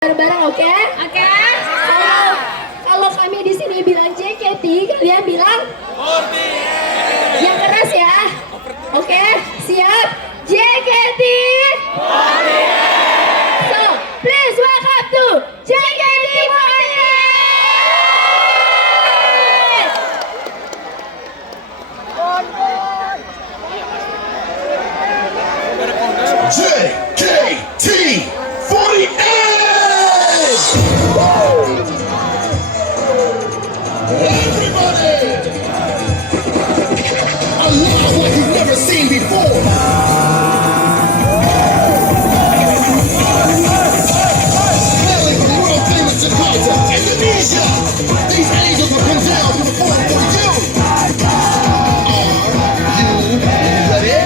Bareng-bareng, oke? Oke. Kalau kami di sini bilang JKT, kalian bilang yang keras ya. Oke, siap? JKT. So, please welcome to JKT48. JKT48! Everybody! A love like you've never seen before! Hailing from world famous Jakarta, Indonesia! These angels will come down to perform for you! Are you ready?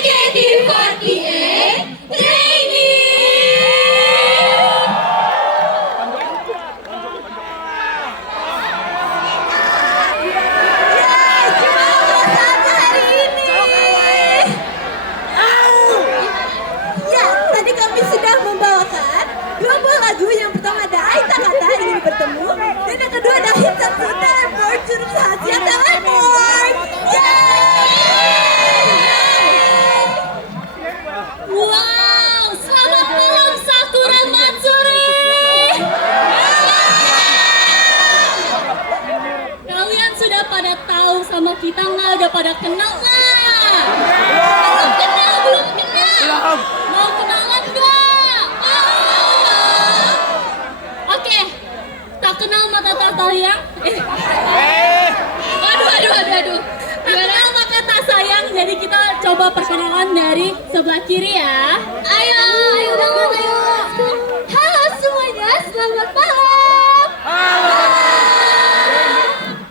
JKT48 Training. Ya, tadi kami sudah membawakan dua buah lagu. Yang pertama ada Aita Kata Ingin Bertemu, dan yang kedua ada hit satu Teleport Jurus Rahasia Teleport. Wow, selamat malam Sakura Matsuri. Kalian sudah pada tahu sama kita nggak? Udah pada kenal nggak? Belum kenal, belum kenal. Mau kenalan nggak? Oke, tak kenal maka tak sayang. Aduh. Kenal maka tak sayang. Jadi kita coba perkenalan dari sebelah kiri ya. Ayo banget, ayo. Halo semuanya, selamat malam.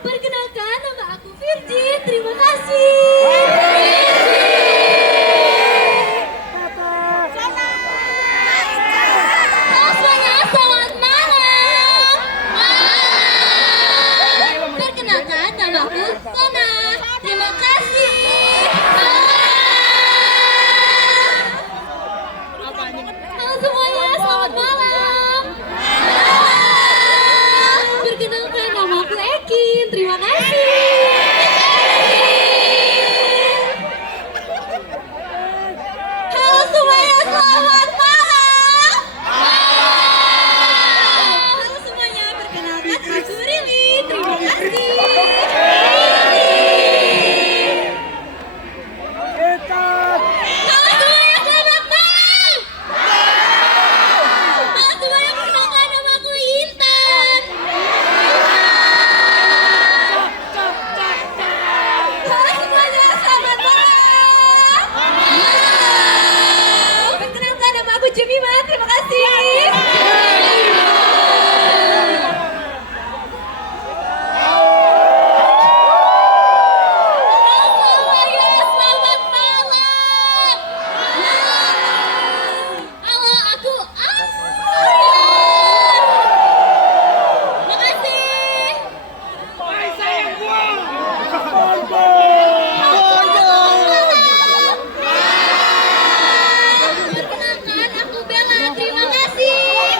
Perkenalkan, nama aku Virgi. Terima kasih. Halo semuanya, selamat malam. Perkenalkan, nama aku Tona. Terima kasih. Halo semuanya, selamat malam. Perkenalkan, nama aku Ekin. Terima kasih. Halo semuanya, selamat malam. Halo semuanya, perkenalkan aku Rili. Terima kasih. Halo semuanya, selamat malam. Halo semuanya, perkenalkan nama aku Intan. Halo semuanya, selamat malam. Perkenalkan nama aku Jemima. Terima kasih. Halo semuanya, selamat malam. Halo, aku Makasih. Perkenalkan, aku Bella. Terima kasih.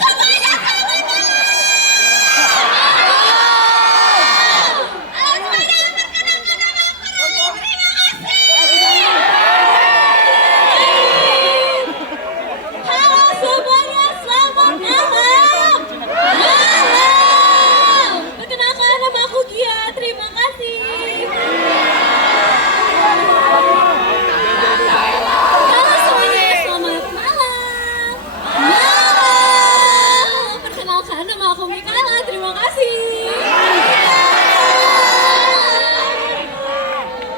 Semuanya selamat malam. Halo semuanya, perkenalkan nama aku Lili. Terima kasih. Halo semuanya, selamat malam. Perkenalkan nama aku Gia. Terima kasih. Halo semuanya, selamat malam. Perkenalkan nama aku Mikaela. Terima kasih.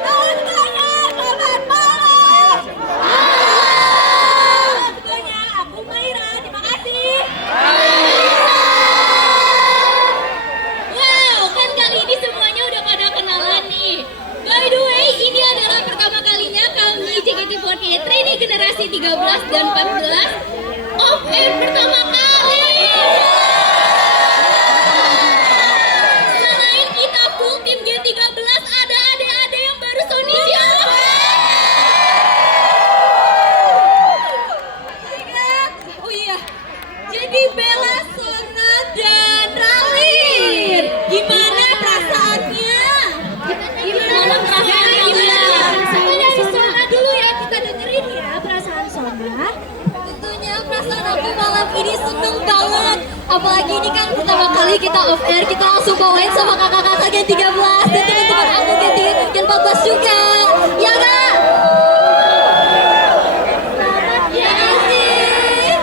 Halo semuanya, selamat malam. Semuanya, aku Maira. Terima kasih. Wow, kan kali ini semuanya udah pada kenalan nih. By the way, ini adalah pertama kalinya kami JKT48 Training generasi 13 dan 14 off air pertama kali. Selain kita full tim G13, ada adik-adik yang baru Sonisha. Oh iya, jadi Bella, Sona, dan Ralin. Gimana perasaannya? Gimana perasaan kalian? Saya dari Sona dulu ya, kita dengerin ya perasaan Sona. Tentunya perasaan aku malam ini seneng banget. Apalagi ini kan pertama kali kita off air, kita langsung bawain sama kakak-kakak Gen 13 dan teman-teman aku Gen 14 juga. Ya nggak? Ya kasih.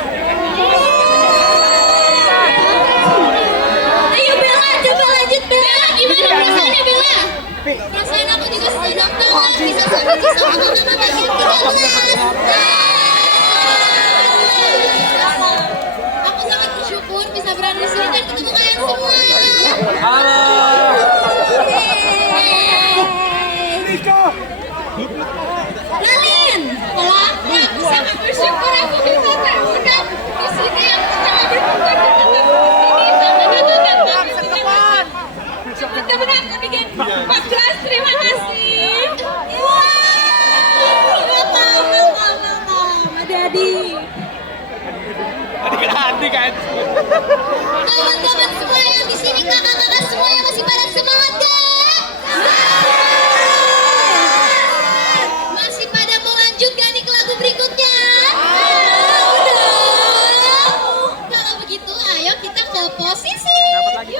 Ayo Bella, coba lanjut Bella. Gimana perasaannya Bella? Perasaan aku juga senang banget bisa sama kakak-kakak Gen 13. Aku sangat bersyukur bisa berada di sini dan ketemu kalian semua. Halo. kan. Teman-teman semua yang di sini, kakak-kakak semua yang masih pada semangat gak? Masih pada mau lanjut gak nih ke lagu berikutnya? Kalau begitu ayo kita ke posisi. Dapat lagi.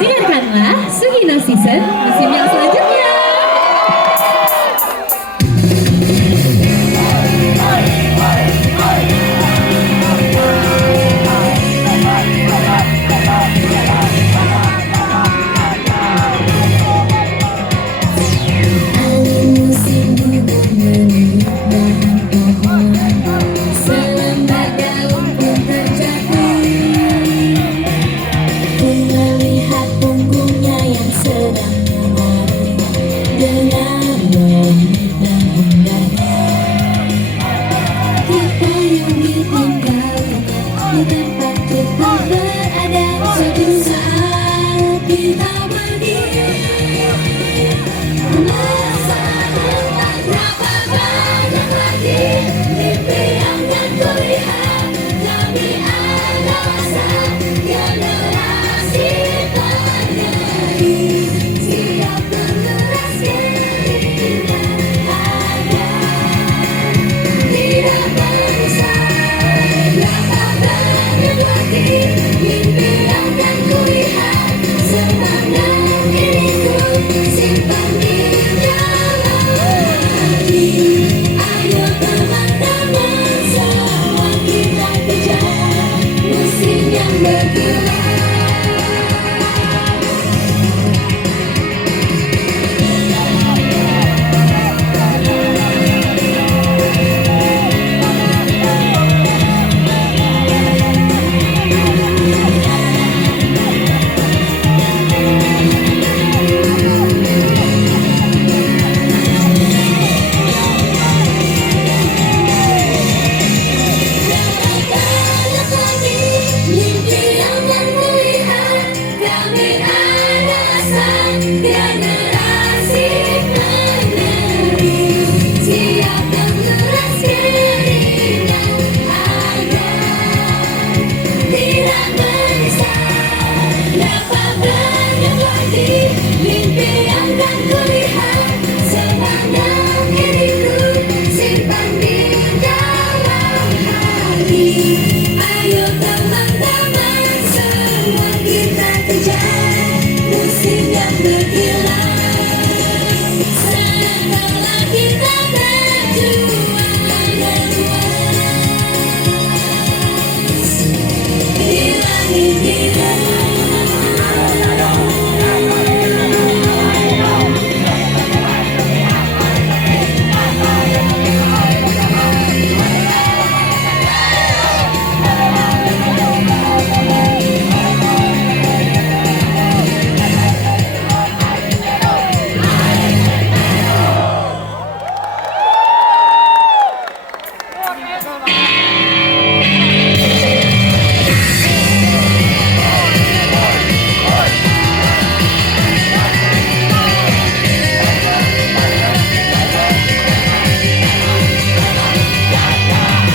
Dengarkanlah Sugino Season musim yang selanjutnya.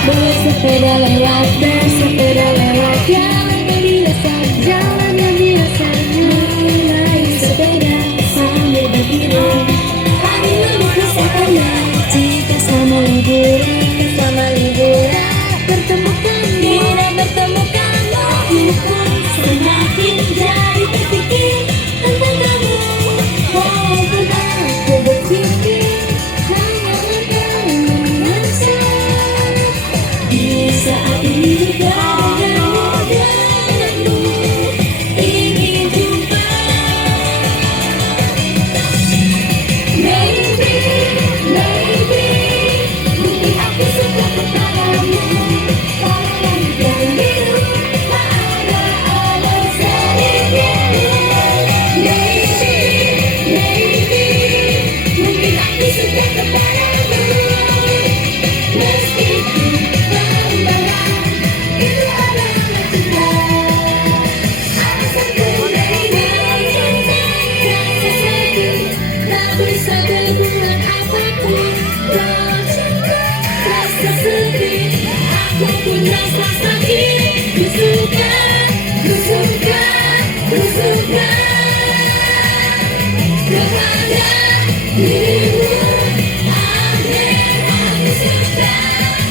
Bersepeda lewat, jalannya dirasa, jalannya dirasa. Naik sepeda sambil berkeliling, angin lembut bersepeda. Jika sama liburan, pertemukan tidak bertemukan, hidupku semakin jadi terpikir tentang kamu. Oh, pernah aku berpikir hanya engkau yang merasa. Di saat ini bikin rasa sakit. Ku suka, ku suka, ku suka kepada dirimu. Aku suka,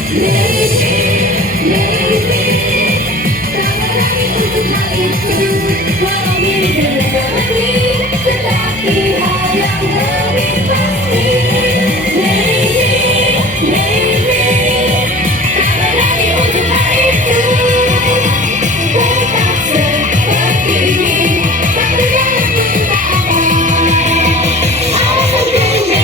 baby, baby. Tak berani untuk hal itu, walau milik berlebih, tetapi hal yang lebih pasti. Baby, baby. Tak berani untuk hal itu, tetap seperti ini. Tak berani minta apa, alasan baby.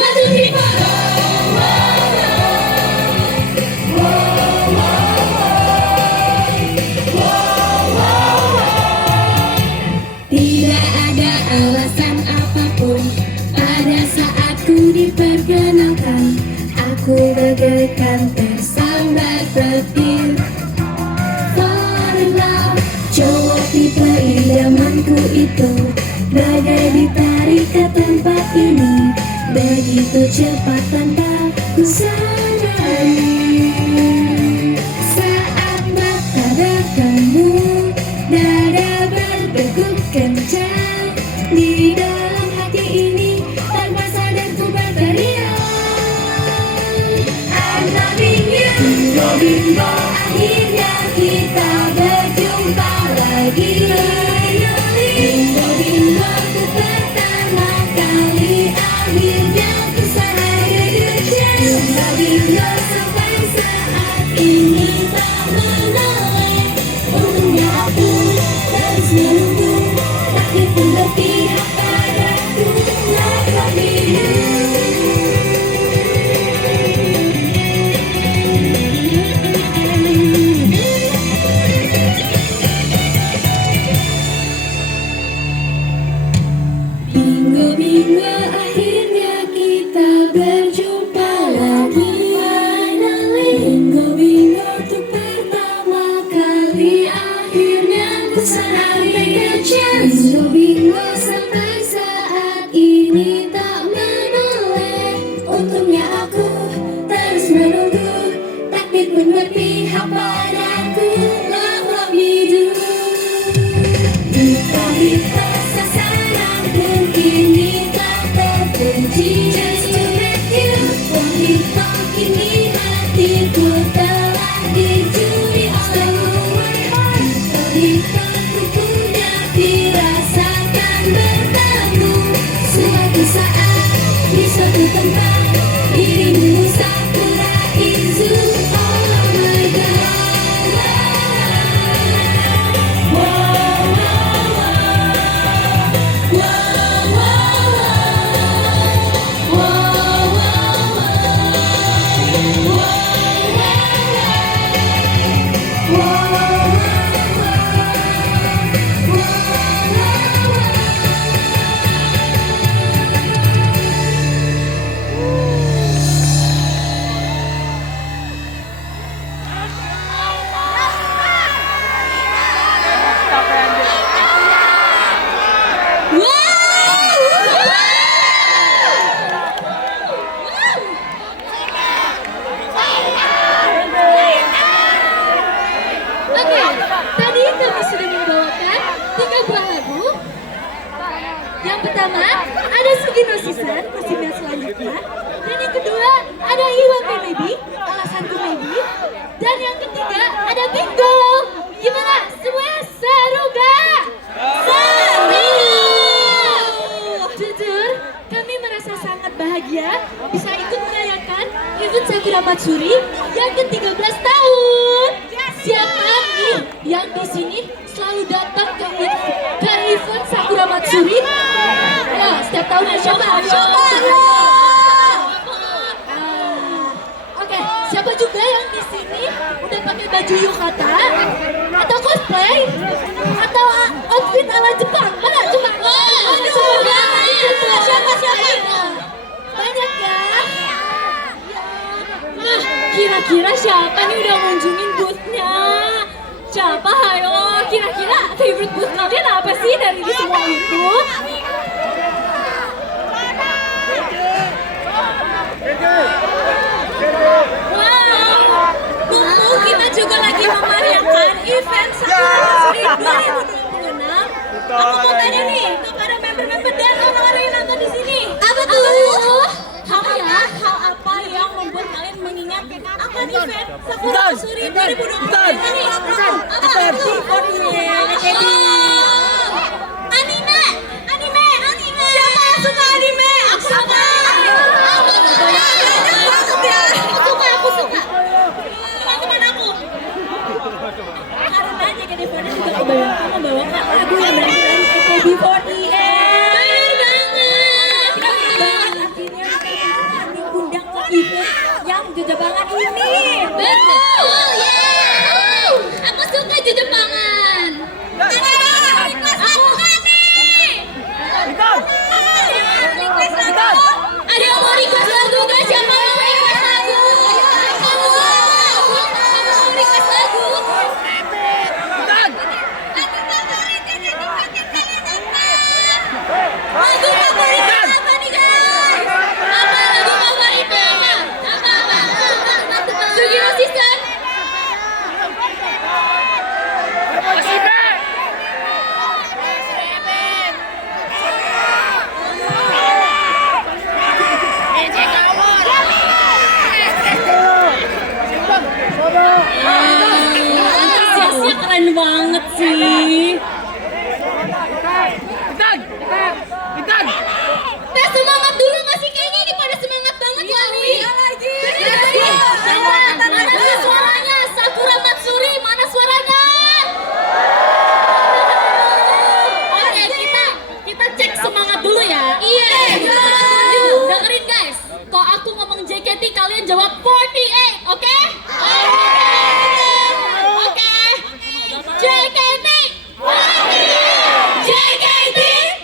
One, two, three, four. Tidak ada alasan apapun pada saat ku diperkenalkan. Aku bagaikan tersambar petir. Fall in love, cowok tipe idamanku itu bagai ditarik ke tempat ini. Begitu cepat tanpa ku sadari. Saat mata bertemu, dada berdegup kencang. Di dalam hati ini tanpa sadar ku berteriak, I'm loving you. Bingo, bingo, akhirnya kita berjumpa lagi. Bingo, bingo, untuk pertama kali akhirnya ku sadar kejadian. Bingo, bingo, sampai saat ini tak menoleh. Untungnya aku terus menunggu, takdir pun berpihak padaku. I love you. Bingo, bingo, akhirnya kita berjumpa lagi. Finally, bingo, bingo, untuk pertama kali akhirnya ku sadar kejadian. Bingo, bingo, sampai saat ini tak menoleh. Untungnya aku terus menunggu, takdir pun berpihak padaku. Love me do. Kita sasaran pun kini tak terkunci. Just to make you wanita, kini hatiku telah dicuri oleh wanita. Ku punya dirasakan bertemu suatu saat di suatu tempat. Dirimu sakura izu, oh my god. Wow, Oke, tadi kami sudah membawakan 3 buah lagu. Yang pertama ada Sugino Sisan, musim yang selanjutnya. Dan yang kedua ada Iwake Maybe, Alasanku Maybe. Dan yang ketiga ada Bingo. Gimana? Semuanya seru gak? Seru! Jujur, kami merasa sangat bahagia bisa ikut merayakan event Sakura Matsuri yang ke-13 tahun. Siapa nih yang di sini selalu datang ke event Sakura Matsuri? Ya, setiap tahunnya siapa? Oke, siapa juga yang di sini udah pakai baju yukata atau cosplay atau outfit ala Jepang? Mana Jepang? Siapa? Kira-kira siapa nih udah ngunjungin boothnya? Siapa? Ayo, kira-kira favorite booth kalian apa sih dari semua itu? Wow, mumpung kita juga lagi memeriahkan event Sakura Matsuri 2026. Aku mau tanya nih kepada member-member dan orang-orang yang nonton di sini. Apa tuh? Hal apa yang membuat kalian mengingat akan event Sakura Matsuri 2026 ini? Apa itu? Anime. Siapa yang suka anime? Aku suka. Aku suka. Teman-teman aku. Karena JKT48 juga kebanyakan membawakan lagu yang berasal dari AKB48. Benar banget. Akhirnya kita diundang ke event yang Jejepangan ini. Betul, yeah. Aku suka Jejepangan. Ada yang mau request lagu gak? Siapa yang mau request lagu? Kamu mau request lagu? Lagu favoritnya apa nih guys? Apa lagu favoritnya? Apa? Sugino Sister? Antusiasnya keren banget sih. Tes semangat dulu masih kayaknya ini pada semangat banget ya nih. Mana suaranya? Sakura Matsuri, mana suaranya? Oke, kita cek semangat dulu ya. Iya. Dengerin guys. Kalau aku ngomong JKT kalian jawab 48, oke? Oke. JKT 48. JKT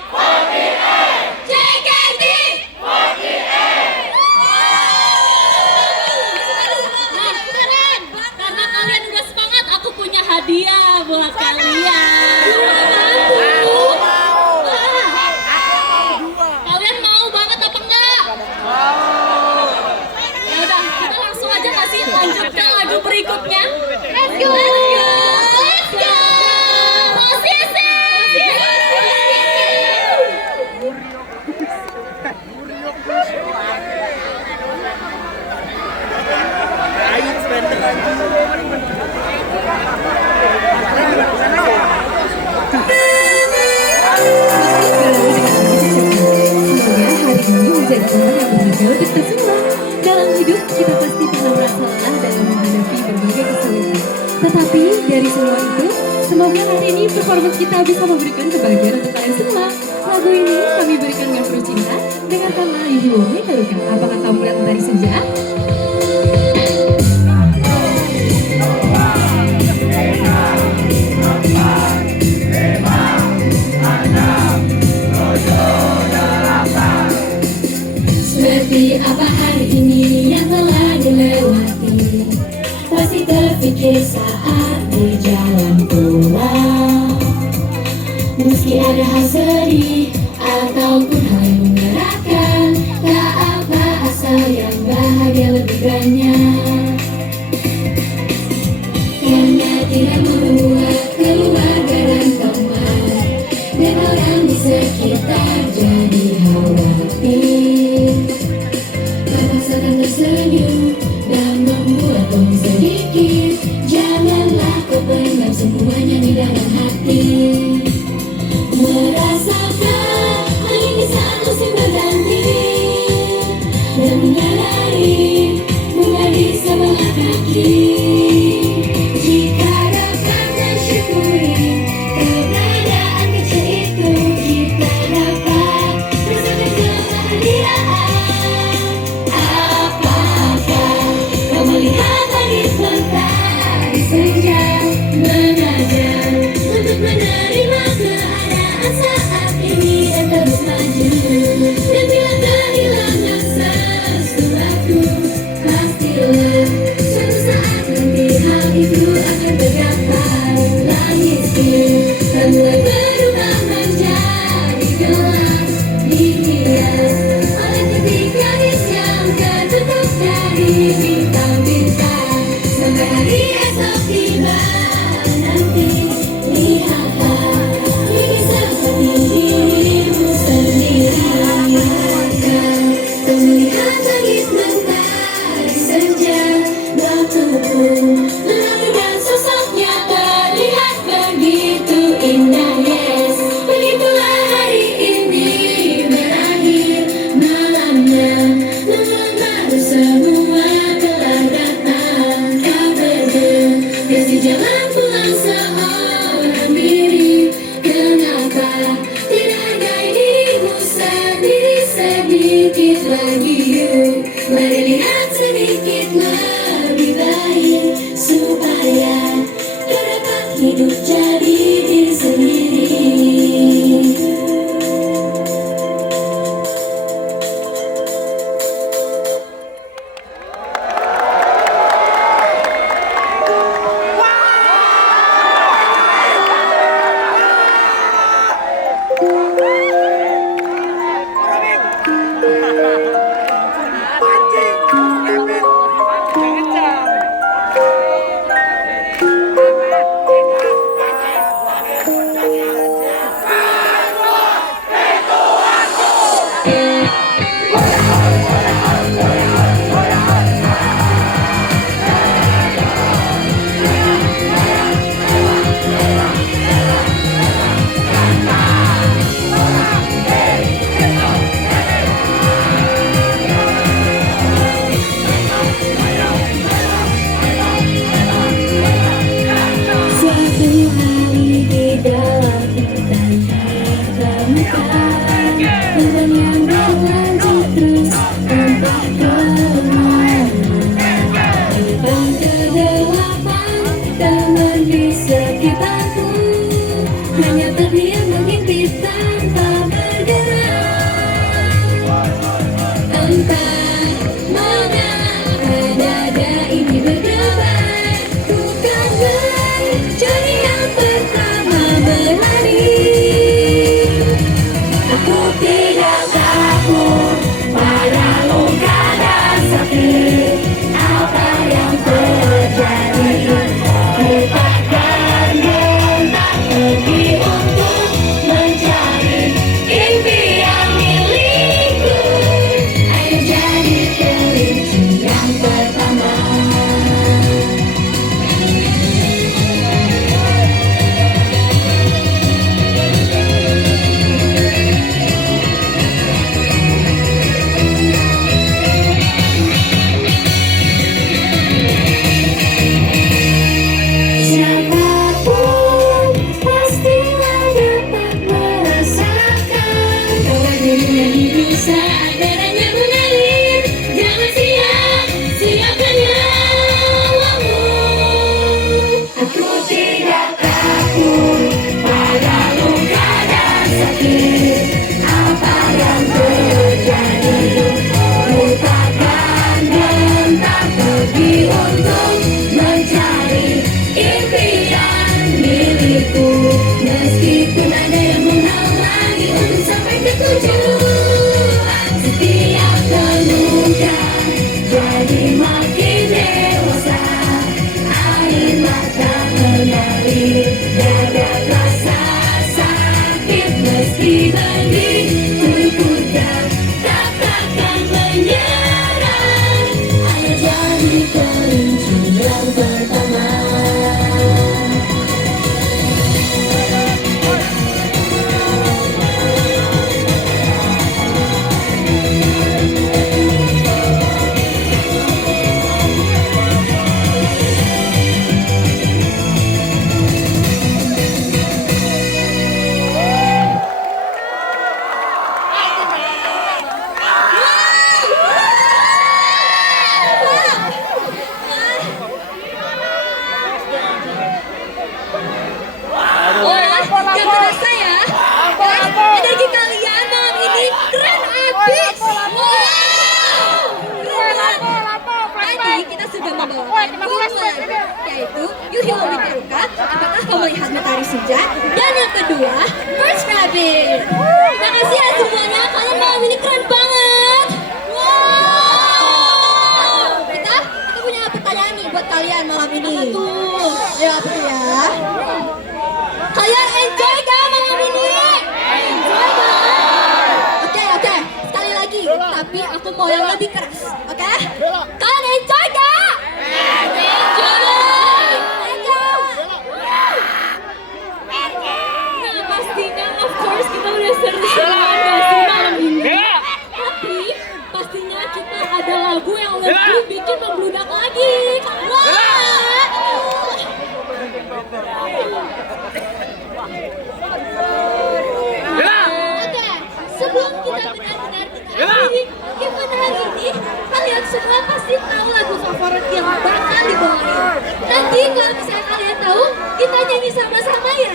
48. JKT 48. Nah, keren. Karena kalian udah semangat, aku punya hadiah buat kalian. Kalian mau banget apa enggak? Ya udah, kita langsung aja kasih lanjut ke lagu berikutnya. Let's go. Let's go. Posisi. Semoga hari ini menjadi momen yang berharga untuk kita semua. Dalam hidup, kita pasti pernah merasa lelah dalam menghadapi berbagai kesulitan. Tetapi dari semua itu, semoga hari ini performance kita bisa memberikan kebahagiaan untuk kalian semua. Lagu ini kami berikan dengan penuh cinta dengan tema Yuhi wo Metaruka. Apakah kamu melihat mentari senja? Seperti apa hari ini yang telah dilewati, pasti terpikir saat di jalan pulang. Meski ada hal sedih ataupun hal yang menggerakkan, tak apa asal yang bahagia lebih banyak. Karena tidak membuat keluarga dan teman dan orang di sekitar jadi khawatir. Terpaksakan tersenyum dan membuatmu sedikit. Janganlah kau pendam semuanya di dalam hati. Merasakan angin di saat musim berganti dan menyadari bunga di sebelah kaki. Jika dapat mensyukuri keberadaan kecil itu, kita dapat merasakan kebahagiaan. Apakah kau melihat langit mentari senja mengajar untuk menerima keadaan saat ini dan terus maju? Dan bila kehilangan sesuatu, pastilah sedikit lagi yuk. Mari lihat sedikit lebih baik, supaya kau dapat hidup jadi diri sendiri. Hanya terdiam mengintip tanpa bergerak. Entah mengapa dada ini berdebar, bukan mencari yang pertama berlari. Aku tidak takut pada luka dan sakit. Apa yang terjadi, ku takkan gentar pergi untuk mencari impian milikku. Ayo jadi kelinci yang pertama. Siapapun pastilah dapat merasakan bahwa dirinya hidup saat darahnya mengalir. Jangan sia-siakan nyawamu. Aku tidak takut pada luka dan sakit. Apa yang terjadi, ku takkan gentar pergi untuk mencari impian milikku. Meskipun ada yang menghalangi untuk sampai ke tujuan, setiap terluka jadi makin dewasa. Air mata mengalir, dada terasa sakit. Meski begitu ku tak akan menyerah. Ayo jadi kelinci yang pertama. Gak terasa ya, energi kalian malam ini keren abis. Tadi kita sudah membawakan dua lagu, yaitu You Heal Me Terluka, Apakah Kau Melihat Matahari Senja, dan yang kedua First Rabbit. Terima kasih ya semuanya, kalian malam ini keren banget. Kita punya pertanyaan nih buat kalian malam ini. Ya apa tuh ya? Kalian enjoy gak malam ini? Enjoy banget. Oke, sekali lagi. Tapi aku mau yang lebih keras. Oke? Kalian enjoy gak? Enjoy. Nah pastinya of course kita udah seru-seruan gak sih malam ini? Tapi pastinya kita ada lagu yang lebih bikin membludak lagi. Oke, sebelum kita benar-benar Jadi, mungkin pada hari ini kalian semua pasti tahu lagu favorit yang bakal dibawain. Nanti kalau misalnya kalian tahu, kita nyanyi sama-sama ya.